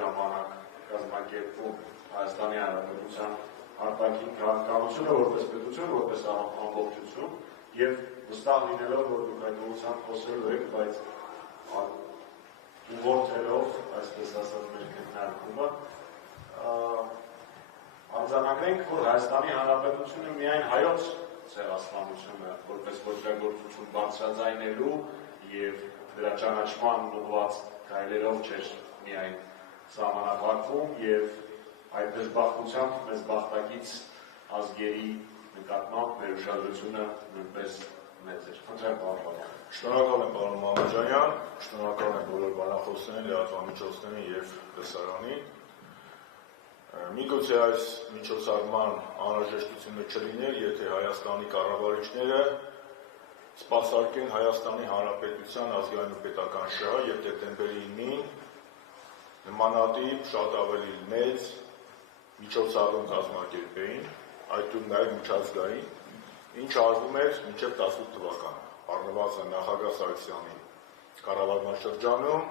ժամանակ կազմակերպվում Հայաստանի Հանրապետության արտաքին քաղաքականությունը որպես պետություն, որպես ամբողջություն եւ վստահ լինելով, որ դուք այդ ուղղությամբ խոսելու եք, բայց ուղղորդելով, այսպես ասած, մեր քննարկումը, արձանագրենք, որ Հայաստանի Հանրապետությունը միայն հայոց ցեղասպանությունը որպես ոճրագործություն բարձրաձայնելու եւ դրա ճանաչման ուղղված քայլերով չէր միայն սահմանափակվում եւ այդ դժբախտությամբ մեզ բախտակից ազգերի նկատմամբ մեր ուշադրությունը նույնպես մեծ էր։ Խնդրեմ, պարոն Բալյան։ Շնորհակալ եմ, պարոն Մամեջանյան, շնորհակալ եմ բոլոր բանախոսներին, լրատվամիջոցներին եւ լսարանին։ Միգուցե այս միջոցառման անհրաժեշտությունը չլիներ, եթե Հայաստանի կառավարիչները սպասարկեն Հայաստանի Հանրապետության ազգային ու պետական շահը եւ դեկտեմբերի 9-ին նմանատիպ շատ ավելի մեծ միջոցառում կազմակերպեին, այդտեղ նաեւ միջազգային, ինչ արվում էր մինչև 18 թվական, առնվազն նախագահ Սարգսյանի կառավարման շրջանում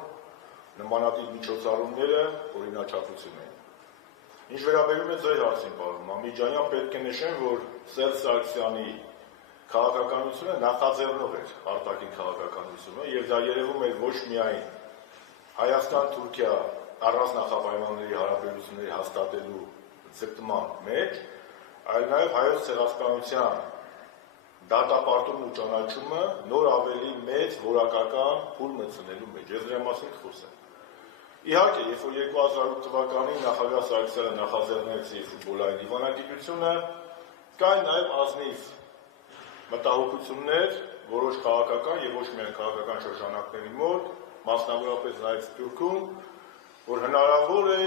նմանատիպ միջոցառումները օրինաչափություն էին։ Ինչ վերաբերում է ձեր հարցին, պարոն Մամեջանյան, պետք է նշեմ, որ Սերժ Սարգսյանի քաղաքականությունը նախաձեռնող էր արտաքին քաղաքականությունը եւ դա երևում էր ոչ միայն Հայաստան-Թուրքիա առանձնախապայմանների հարաբերությունների հաստատելու ձգտման մեջ, այլ նաեւ հայոց ցեղասպանության դատապարտումն ու ճանաչումը նոր ավելի մեծ որակական փուլ մտցնելու մեջ։ Ես դրա մասին կխոսեմ։ Իհարկե, երբ որ 2008 թվականին նախագահ Սարգսյանը նախաձեռնեց իր ֆուտբոլային դիվանագիտությունը, կային նաև ազնիվ մտահոգություններ որոշ քաղաքական եւ ոչ միայն քաղաքական շրջանակների մոտ, մասնավորապես նաև Սփյուռքում, որ հնարավոր է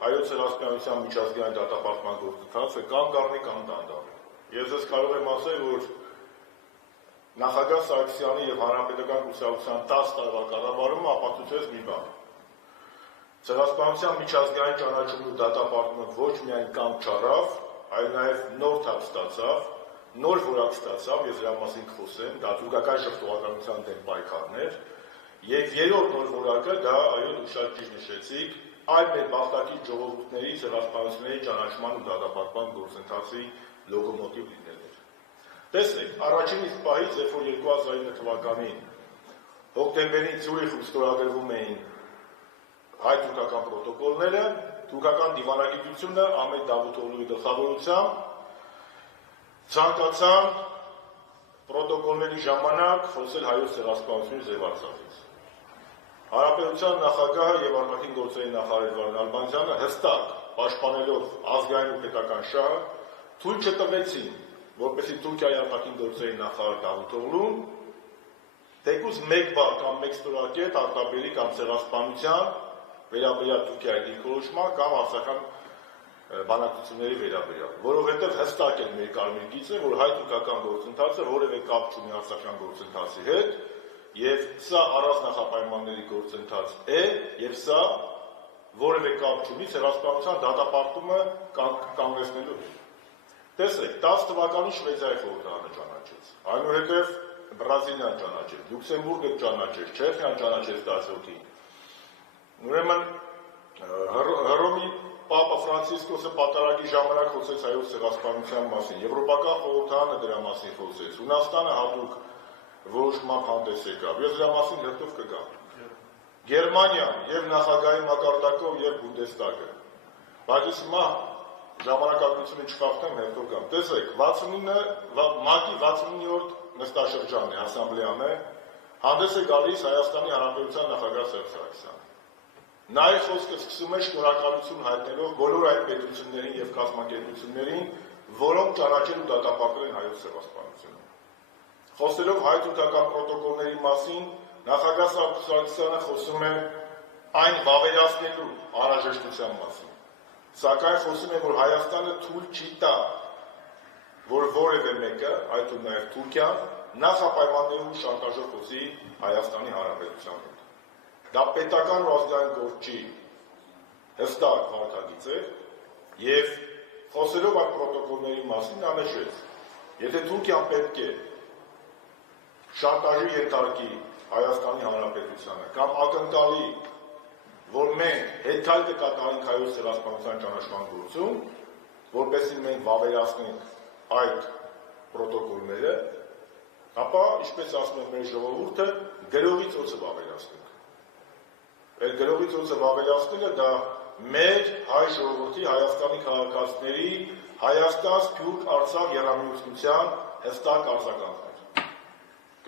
հայոց ցեղասպանության միջազգային դատապարտման գործընթացը կամ կառնի կամ դանդաղի։ Ես ես կարող եմ ասել, որ նախագահ Սարգսյանի եւ Հանրապետական կուսակցության 10 տարվա կառավարումը ապացուցեց մի բան։ Ցեղասպանության միջազգային ճանաչումն ու դատապարտումը ոչ միայն կամ չառավ, այլ նաև նոր թափ ստացավ, նոր որակ ստացավ, ես դրա մասին կխոսեմ, դա թուրքական ժխտողականության դեմ պայքարն էր, եւ երրորդ նոր որակը դա այո դուք շատ ճիշտ նշեցիք, այլ մեր բախտակի ժողովուրդների ցեղասպանությունների ճանաչման ու դատապարտման գործընթացի լոկոմոտիվ լինելն էր։ Տեսեք, առաջին իսկ պահից, երբ որ 2009 թվականին հոկտեմբերին Ցյուրիխում ստորագրվում էին հայ-թուրքական պրոտոկոլները, թուրքական դիվանագիտությունը Ահմեդ Դավութօղլուի գլխավորությամբ ցանկացան պրոտոկոլների ժամանակ խոսել հայոց ցեղասպանությունից եւ Արցախից։ Հանրապետության նախագահը եւ արտաքին գործերի նախարար Վարդան Ալբանյանը հստակ պաշտպանելով ազգային ու պետական շահը թույլ չտվեցին, որպեսզի Թուրքիայի արտաքին գործերի նախարար Դավութօղլուն թեկուզ մեկ բառ կամ մեկ ստորակետ արտաբերի կամ ցեղասպանության վերաբերյալ Թուրքիայի դիրքորոշման կամ արցախյան բանակցությունների վերաբերյալ, որովհետև հստակ է մեր կարմիր գիծը, որ հայ-թուրքական գործընթացը որևէ կապ չունի արցախյան գործընթացի հետ, եւ սա առանձնախապայմանների գործընթաց է, եւ սա որևէ կապ չունի ցեղասպանության դատապարտումը կանգնեցնելու հետ։ Տեսեք, 10 թվականին Շվեյցարիայի խորհրդարանը ճանաչեց, այնուհետև Բրազիլիան ճանաչեց, Լյուքսեմբուրգը ճանաչեց, Չեխիան ճանաչեց 10-ին։ Ուրեմն Հռոմի Պապա Ֆրանցիսկոսը պատարագի ժամանակ խոսեց հայոց ցեղասպանության մասին, Եվրոպական խորհրդարանը դրա մասին խոսեց, Հունաստանը հատուկ որոշմամբ հանդես եկավ, ես դրա մասին հետո կգամ։ Գերմանիան եւ նախագահի մակարդակով եւ Բունդեստագը։ Բայց հիմա ժամանակակցությունը չխախտեմ, հետո գամ։ Տեսեք, 69 ՄԱԿ-ի 69-րդ նստաշրջանն է, ասամբլեան է, հանդես է գալիս Հայաստանի Հանրապետության նախագահ Սերժ Սարգսյանը։ Նա իր խոսքը սկսում է շնորհակալություն հայտնելով բոլոր այդ պետություններին եւ կազմակերպություններին, որոնք ճանաչել ու դատապարտել են հայոց ցեղասպանությունը։ Խոսելով հայ-թուրքական պրոտոկոլների մասին, նախագահ Սարգսյանը խոսում է այն վավերացնելու անհրաժեշտության մասին։ Սակայն խոսում է, որ Հայաստանը թույլ չի տա, որ որևէ մեկը, այդ ու նաեւ Թուրքիան, նախապայմաններում շանտաժով խոսի Հայաստանի Հանրապետության հետ։ Դա պետական ու ազգային գործ չի, հստակ վարքագիծ է, եւ խոսելով այդ պրոտոկոլների մասին նա նշեց, եթե Թուրքիան պետք է շանտաժի ենթարկի Հայաստանի Հանրապետությանը կամ ակնկալի որ մենք հետքայլ կկատարենք հայոց ցեղասպանության ճանաչման գործում, որպեսզի մենք վավերացնենք այդ պրոտոկոլները, ապա, ինչպես ասում է մեր ժողովուրդը, գրողի ծոցը վավերացնենք։ Այդ գրողի ծոցը վավերացնելը դա մեր հայ ժողովրդի, Հայաստանի քաղաքացիների, Հայաստան, Սփյուռք, Արցախ եռամիությունության հստակ արձագանքն է։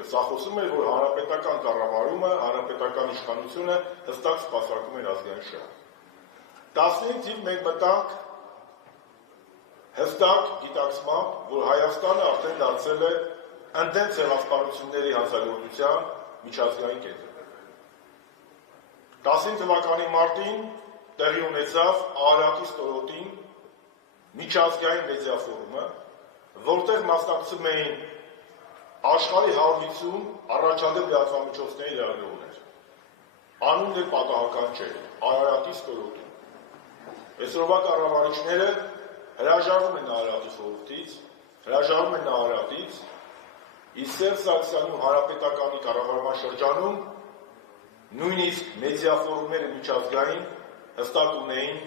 Սա խոսում էր, որ հանրապետական կառավարումը, հանրապետական իշխանությունը հստակ սպասարկում էր ազգային շահը։ 15 թիվ մենք մտանք հստակ գիտակցմամբ, որ Հայաստանը արդեն դարձել է ընդդեմ ցեղասպանությունների հանցագործության միջազգային կենտրոն։ 15 թվականի մարտին տեղի ունեցավ Արարատի ստորոտին միջազգային մեդիա ֆորումը, որտեղ մասնակցում էին աշխարհի 150 առաջադեմ լրատվամիջոցների լրագրողներ։ Անունն էլ պատահական չէ, Արարատի ստորոտին։ Այսօրվա կառավարիչները հրաժարվում են Արարատի խորհրդից, հրաժարվում են Արարատից, իսկ Սերժ Սարգսյանի հանրապետականի կառավարման շրջանում նույնիսկ մեդիա ֆորումները միջազգային հստակ ունեին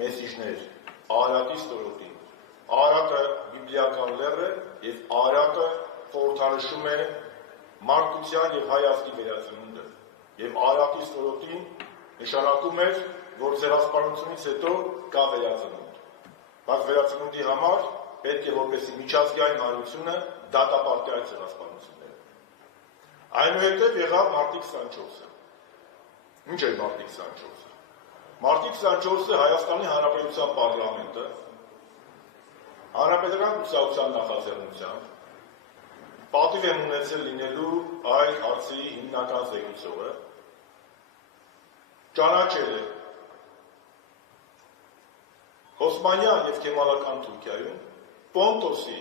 մեսիջներ Արարատի ստորոտին։ Արարատը բիբլիական լեռ է եւ Արարատը խորհրդանշում է մարդկության եւ հայ ազգի վերածնունդը։ Եվ Արարատի ստորոտին նշանակում էր, որ ցեղասպանությունից հետո կա վերածնունդ։ Բայց վերածնունդի համար պետք է որպեսզի միջազգային հանրությունը դատապարտի այդ ցեղասպանությունները։ Այնուհետև եղավ մարտի 24-ը։ Ինչ է մարտի 24-ը։ Մարտի 24-ը Հայաստանի Հանրապետության պարլամենտը հանրապետական կուսակցության նախաձեռնությամբ պատիվ եմ ունեցել լինելու այդ հարցի հիմնական զեկուցողը ճանաչել է Օսմանյան եւ Քեմալական Թուրքիայում Պոնտոսի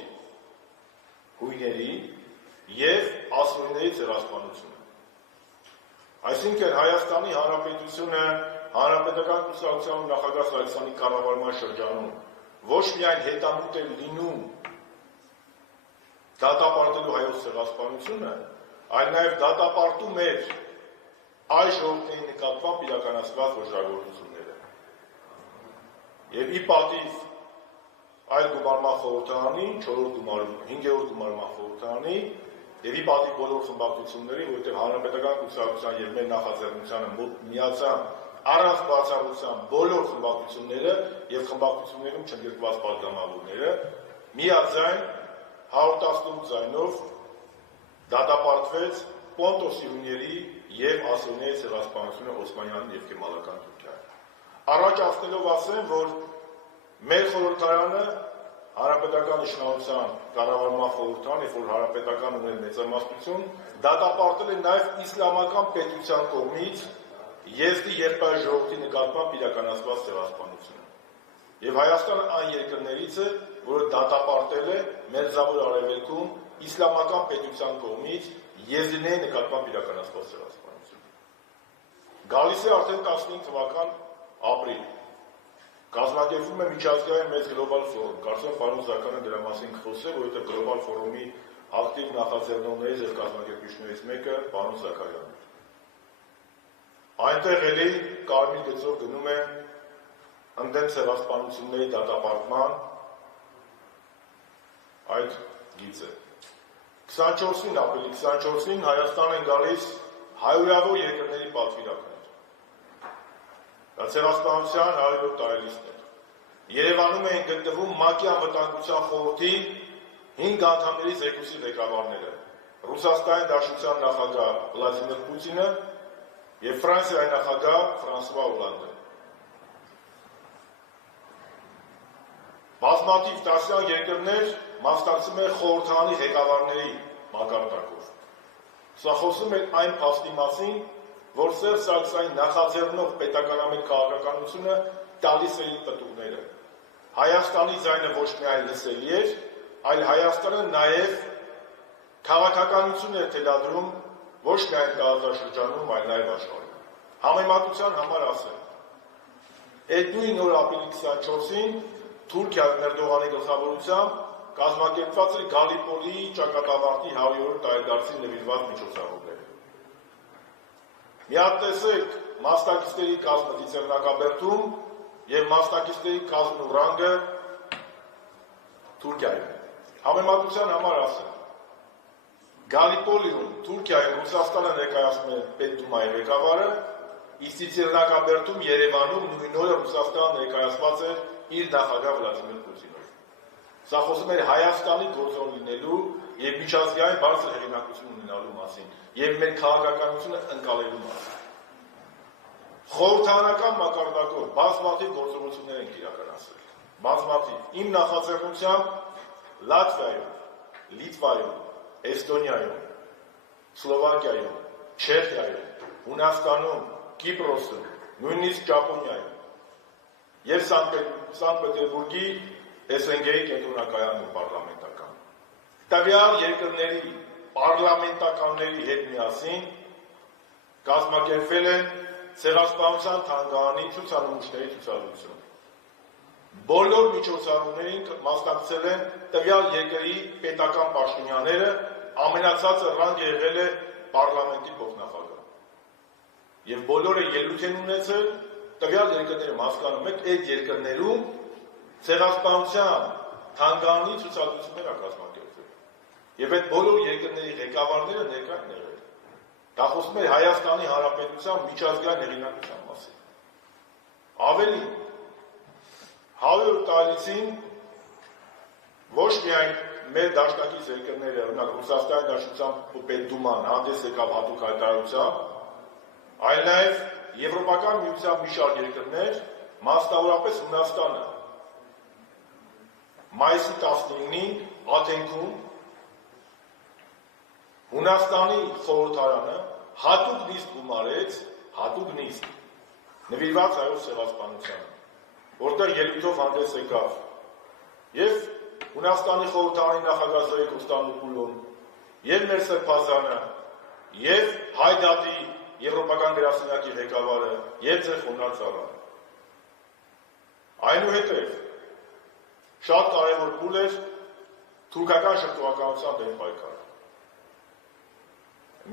հույների եւ ասորիների ցեղասպանությունը։ Այսինքն Հայաստանի Հանրապետությունը հանրապետական կուսակցության նախագահ Սարգսյանի կառավարման շրջանում ոչ միայն հետամուտ է լինում դատապարտելու հայոց ցեղասպանությունը, այլ նաև դատապարտում էր այ ժողովրդի նկատմամբ իրականացված ոճրագործությունները։ Եվ ի պատիվ այդ գումարման խորհրդարանի 4-րդ գումարում, 5-րդ գումարման խորհրդարանի եւ ի պատիվ բոլոր խմբակցությունների, որովհետեւ հանրապետական կուսակցության եւ մեր նախաձեռնությանը միացան առանց բացառության բոլոր խմբակցությունները եւ խմբակցություններում չընդգրկված պատգամավորները միաձայն 118 ձայնով դատապարտվեց Պոնտոսի հույների եւ ասորիների ցեղասպանությունը Օսմանյանին եւ Քեմալական Թուրքիայում։ Առաջ ասնելով ասեմ, որ մեր խորհրդարանը հանրապետական իշխանության կառավարման խորհրդարան, երբ որ հանրապետական ուներ մեծամասնություն, դատապարտել է նաեւ իսլամական պետության կողմից եզդի եղբայր ժողովրդի նկատմամբ իրականացված ցեղասպանությունը։ Եվ Հայաստանը այն երկրներից է, որը դատապարտել է Մերձավոր Արևելքում իսլամական պետության կողմից եզդիների նկատմամբ իրականացված ցեղասպանությունը։ Գալիս է արդեն 15 թվական ապրիլ։ Կազմակերպվում է միջազգային մեծ գլոբալ ֆորում։ Կարծում եմ պարոն Զաքարյանը դրա մասին կխոսի, որովհետև գլոբալ ֆորումի ակտիվ նախաձեռնողներից եւ կազմակերպիչներից մեկը պարոն Զաքարյանն է։ Այնտեղ էլի կարմիր գծով գնում է ընդդեմ ցեղասպանությունների դատապարտման այդ գիծը։ 24-ին ապրիլի 24-ին Հայաստան են գալիս հարյուրավոր երկրների պատվիրակներ։ Դա ցեղասպանության 100-րդ տարելիցն էր։ Երևանում էին գտնվում ՄԱԿ-ի անվտանգության խորհրդի 5 անդամների զեկույցի ղեկավարները՝ Ռուսաստանի Դաշնության նախագահ Վլադիմիր Պուտինը եւ Ֆրանսիայի նախագահ Ֆրանսուଆ Օլանդը։ Բազմաթիվ տասնյակ երկրներ մասնակցում են խորհրդարանի ղեկավարների մակարդակով։ Սա խոսում է այն փաստի մասին, որ Սերժ Սարգսյանի նախաձեռնող պետականամետ քաղաքականությունը տալիս էին պտուղները։ Հայաստանի ձայնը ոչ միայն լսելի էր, այլ Հայաստանը նաև քաղաքականություն էր թելադրում ոչ միայն տարածաշրջանում, այլ նաև աշխարհում։ Համեմատության համար ասեմ, այդ նույն օր ապրիլի 24-ին Թուրքիայում Էրդողանի գլխավորությամբ կազմակերպված էր Գալիպոլի ճակատավարտի 100-րդ տարեդարձին նվիրված միջոցառումները։ Միատեսեք մասնակիցների կազմը Ծիծեռնակաբերդում եւ մասնակիցների կազմն ու ռանգը Թուրքիայում։ Համեմատության համար ասեմ, Գալիպոլիում, Թուրքիայում, Ռուսաստանը ներկայացնում է Պետդումայի ղեկավարը, իսկ Ծիծեռնակաբերդում, Երևանում նույն օրը Ռուսաստանը ներկայացված էր իր նախագահ Վլադիմիր Պուտինով։ Սա խոսում էր Հայաստանի գործոն լինելու եւ միջազգային բարձր հեղինակություն ունենալու մասին եւ մեր քաղաքականությունը ընկալելու մասին։ Խորհրդարանական մակարդակով բազմաթիվ գործողություններ են իրականացրել։ Բազմաթիվ։ Իմ նախաձեռնությամբ Լատվիայում, Լիտվայում, Էստոնիայում, Սլովակիայում, Չեխիայում, Հունաստանում, Կիպրոսում, նույնիսկ Ճապոնիայում եւ Սանկտ Պետերբուրգի SNG-ի կենտրոնակայանում պարլամենտական։ Տվյալ երկրների պարլամենտականների հետ միասին կազմակերպվել են Ցեղասպանության թանգարանի ցուցանմուշների ցուցադրություն։ Բոլոր միջոցառումներին մասնակցել են տվյալ երկրի պետական պաշտոնյաները, ամենացածը ռանգ եղել է պարլամենտի փոխնախագահ։ Եվ բոլորը ելույթ են ունեցել տվյալ երկրները հասկանում եք, այդ երկրներում ցեղասպանության թանգարանի ցուցադրություններ կազմակերպվել։ Եվ այդ բոլոր երկրների ղեկավարները ներկա են եղել։ Դա խոսում է Հայաստանի Հանրապետության միջազգային հեղինակության մասին։ Ավելին, 100 տարիցին ոչ միայն մեր դաշնակից երկրները, օրինակ Ռուսաստանի Դաշնության Պետդուման հանդես եկավ հատուկ հայտարարությամբ, այլ նաև Եվրոպական միության մի շարք երկրներ, մասնավորապես Հունաստանը, մայիսի 19-ին Աթենքում Հունաստանի խորհրդարանը հատուկ նիստ գումարեց, հատուկ նիստ, նվիրված հայոց ցեղասպանությանը, որտեղ ելույթով հանդես եկավ եւ Հունաստանի խորհրդարանի նախագահ Զոյե Կոստանդնուպոլուն, եւ մեր սրբազանը, եւ Հայդատի Եվրոպական գրասենյակի ղեկավարը, եւ ձեր խոնարհ այնուհետև շատ կարևոր փուլ էր թուրքական շրջողականության դեմ պայքարը։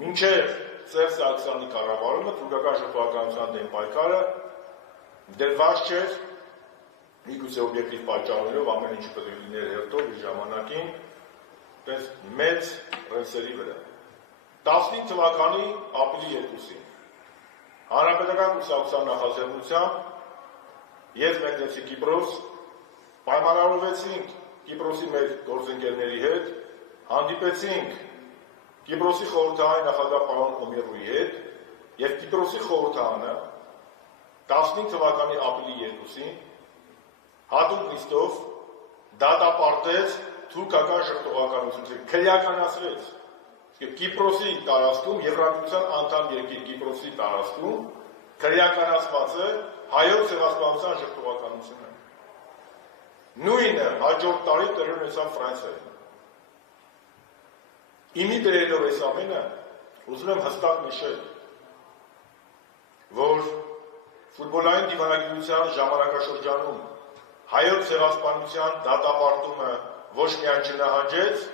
Մինչև Սերժ Սարգսյանի կառավարումը թուրքական շրջողականության դեմ պայքարը դրված չէր միգուցե օբյեկտիվ պատճառներով ամեն ինչ պետք է լիներ հերթով իր ժամանակին այդպես մեծ ռեսերի վրա։ 15 թվականի ապրիլի 2-ին Հանրապետական կուսակցության նախաձեռնությամբ ես մեկնեցի Կիպրոս, պայմանավորվեցինք Կիպրոսի մեր գործընկերների հետ, հանդիպեցինք Կիպրոսի խորհրդարանի նախագահ պարոն Օմիրոյի հետ եւ Կիպրոսի խորհրդարանը 15 թվականի ապրիլի 2-ին հատուկ նիստով դատապարտեց թուրքական շրջողականությունը, քրեականացրեց Կիպրոսի տարածքում, Եվրամիության անդամ երկիր Կիպրոսի տարածքում քրեականացված է հայոց ցեղասպանության շրջողականությունը։ Նույնը հաջորդ տարի տեղի ունեցավ Ֆրանսիայում։ Իմի դրելով այս ամենը, ուզում եմ հստակ նշել, որ ֆուտբոլային դիվանագիտության ժամանակաշրջանում հայոց ցեղասպանության դատապարտումը ոչ միայն չնահանջեց,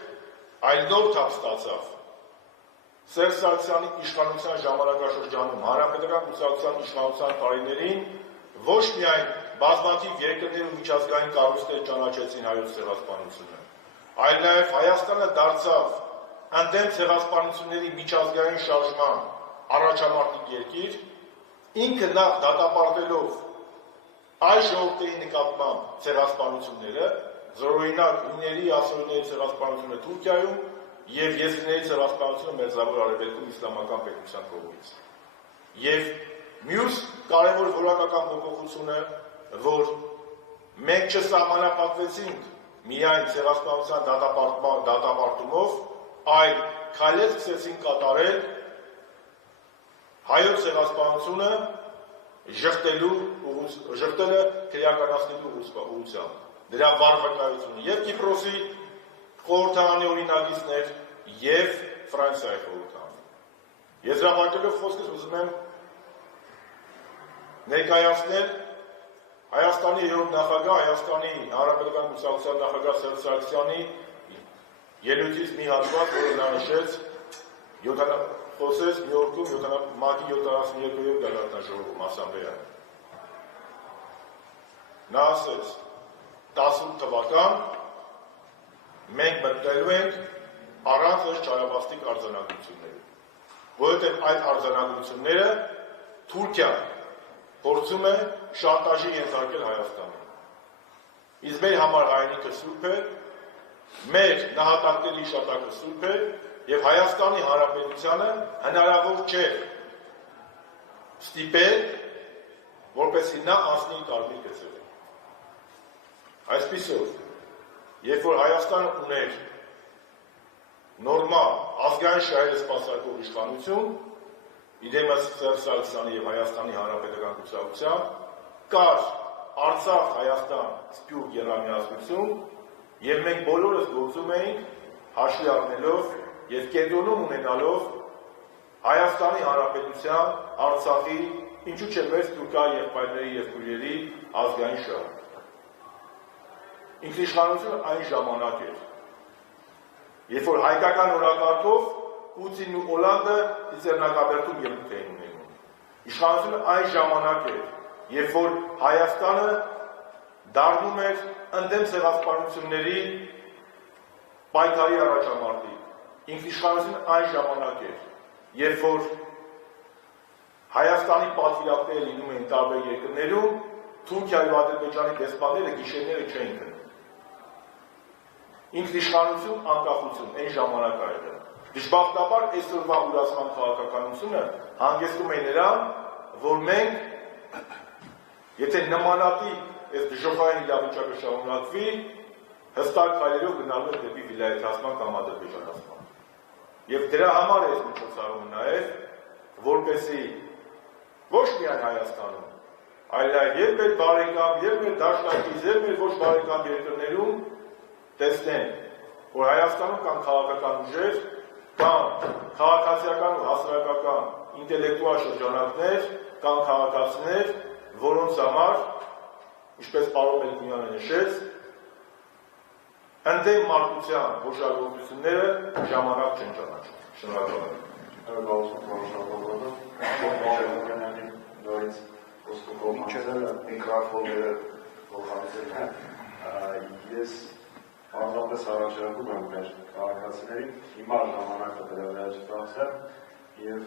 այլ նոր թափ ստացավ։ Սերժ Սարգսյանի իշխանության ժամանակաշրջանում Հանրապետական կուսակցության իշխանության տարիներին ոչ միայն բազմաթիվ երկրներ ու միջազգային կառույցներ ճանաչեցին հայոց ցեղասպանությունը, այլ նաև Հայաստանը դարձավ ընդդեմ ցեղասպանությունների միջազգային շարժման առաջամարտիկ երկիր, ինքը նախ դատապարտելով այս ժողովրդի նկատմամբ ցեղասպանությունները, զորօրինակ հույների ասորիների ցեղասպանությունը Թուրքիայում եւ եզրիների ցեղասպանությունը Մերձավոր Արևելքում իսլամական պետության կողմից։ Եվ մյուս կարևոր որակական փոփոխությունը, որ մենք չսահմանափակվեցինք միայն ցեղասպանության դատապարտումով, այլ քայլեր սկսեցինք կատարել հայոց ցեղասպանությունը ժխտելը քրեականացնելու ուղղությամբ, դրա վարվակայությունը եւ Կիպրոսի խորհրդարանի օրինագիծներ եւ Ֆրանսիայի խորհրդարանի։ Եզրափակելով խոսքս ուզում եմ ներկայացնել Հայաստանի երրորդ նախագահ, Հայաստանի Հանրապետական կուսակցության նախագահ Սերժ Սարգսյանի ելույթից մի հատված, որը նա նշեց խոսեց Նյու Յորքում ՄԱԿ-ի 72-րդ գագաթնաժողովում ասամբլեայում։ Նա ասեց 18 թվական մենք մտնելու ենք առանց այս չարաբաստիկ արձանագրությունների, որովհետև այդ արձանագրությունները Թուրքիան փորձում է շանտաժի ենթարկել Հայաստանին։ Իսկ մեր համար հայրենիքը սուրբ է, մեր նահատակների հիշատակը սուրբ է եւ Հայաստանի Հանրապետությանը հնարավոր չէ ստիպել, որպեսզի նա անցնի տարբեր գծեր։ Այսպիսով, երբ որ Հայաստանը ուներ նորմալ ազգային շահերը սպասարկող իշխանություն, իդեմս Սերժ Սարգսյանի եւ Հայաստանի Հանրապետական կուսակցության, կար Արցախ-Հայաստան սփյուռք եռամիացություն, եւ մենք բոլորս գործում էինք հաշվի առնելով եւ կենտրոնում ունենալով Հայաստանի Հանրապետության, Արցախի, ինչու՞ չէ մեր թուրքայի եղբայրների եւ քույրերի ազգային շահը։ Ինքնիշխանությունը այն ժամանակ էր, երբ որ հայկական օրակարգով Պուտինն ու Օլանդը Ծիծեռնակաբերդում ելույթ էին ունենում։ Իշխանությունը այն ժամանակ էր, երբ որ Հայաստանը դառնում էր ընդդեմ ցեղասպանությունների պայքարի առաջամարտիկ։ Ինքնիշխանությունը այն ժամանակ էր, երբ որ Հայաստանի պատվիրակները լինում էին տարբեր երկրներում, Թուրքիայի ու Ադրբեջանի դեսպանները գիշերները չէին գնում։ Ինքնիշխանություն, անկախություն այն ժամանակ ա եղել։ Դժբախտաբար այսօրվա ուրացման քաղաքականությունը հանգեցնում է նրան, որ մենք, եթե նմանատիպ այս դժոխային իրավիճակը շարունակվի, հստակ քայլերով գնալու ենք դեպի վիլայեթացման կամ ադրբեջանացման։ Եվ դրա համար է այս միջոցառումը նաև, որպեսզի ոչ միայն Հայաստանում, այլ եւ մեր բարեկամ, եւ մեր դաշնակից, եւ մեր ոչ բարեկամ երկրներում տեսնեն, որ Հայաստանում կան քաղաքական ուժեր, կան քաղաքացիական ու հասարակական ինտելեկտուալ շրջանակներ, կան քաղաքացիներ, որոնց համար, ինչպես պարոն Մելիքյանը նշեց, ընդդեմ մարդկության ոչռագործությունները ժամանակ չեն ճանաչում։ Շնորհակալ եմ։ Ես անձնապես առաջարկում եմ մեր քաղաքացիներին հիմա ժամանակը դրա վրա չտացել եւ